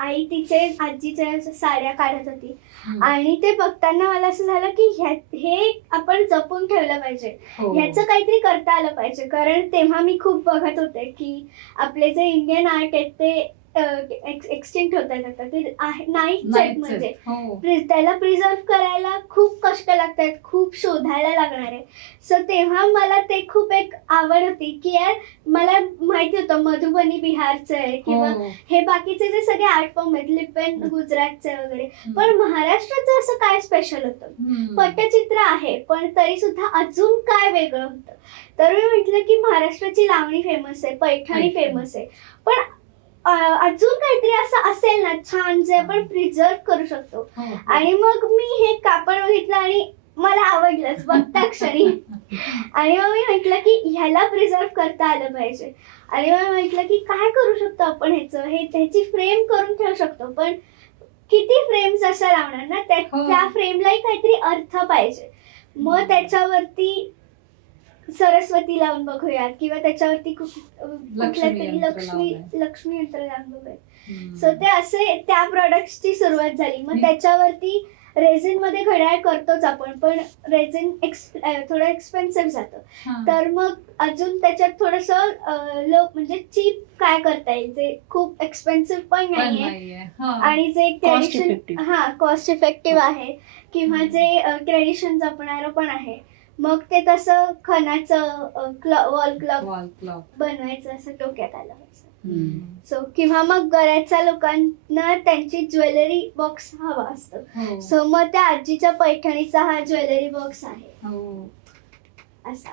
आई तिचे आजीच्या साड्या काढत होती आणि ते बघताना मला असं झालं की हे आपण जपून ठेवलं पाहिजे, ह्याचं काहीतरी करता आलं पाहिजे. कारण तेव्हा मी खूप बघत होते की आपले जे इंडियन आर्ट आहेत ते एक्सटिंक्ट होत आहेत आता, ते नाहीच आहेत. म्हणजे त्याला प्रिझर्व करायला खूप कष्ट लागतात, खूप शोधायला लागणार आहे. सो तेव्हा मला ते खूप एक आवड होती की यार मला माहिती होतं मधुबनी बिहारचं आहे किंवा हे बाकीचे जे सगळे आर्ट फॉर्म आहेत, लिपेन गुजरातचे वगैरे, पण महाराष्ट्राचं असं काय स्पेशल होतं. पट्टचित्र आहे पण तरी सुद्धा अजून काय वेगळं होतं. तर मी म्हटलं की महाराष्ट्राची लावणी फेमस आहे, पैठणी फेमस आहे, पण अजून काहीतरी असं असेल ना छान जे आपण प्रिझर्व करू शकतो. आणि मग मी हे कापड बघितलं आणि मला आवडलंच बघता क्षणी. आणि मग मी म्हटलं की ह्याला प्रिझर्व करता आलं पाहिजे. आणि मग म्हटलं की काय करू शकतो आपण त्याची फ्रेम करून ठेवू शकतो, पण किती फ्रेम्स अशा लावणार ना, त्या फ्रेमलाही काहीतरी अर्थ पाहिजे. मग त्याच्यावरती सरस्वती लावून बघूयात किंवा त्याच्यावरती कुठल्या तरी लक्ष्मी यंत्र लावून बघूयात. सो ते असे त्या प्रोडक्ट्सची सुरुवात झाली. मग त्याच्यावरती रेझिन मध्ये घड्याळ करतोच आपण, पण रेझिन थोडं एक्सपेन्सिव्ह जातं. तर मग अजून त्याच्यात थोडस म्हणजे चीप काय करता येईल जे खूप एक्सपेन्सिव्ह पण नाहीये आणि जे ट्रेडिशन कॉस्ट इफेक्टिव्ह आहे किंवा जे ट्रेडिशन जपणारं पण आहे. मग ते तसं खणाचं वॉल क्लॉक बनवायचं असं डोक्यात आलं. सो किंवा मग बऱ्याचशा लोकांना त्यांची ज्वेलरी बॉक्स हवा असतो. सो मग त्या आजीच्या पैठणीचा हा ज्वेलरी बॉक्स आहे असा.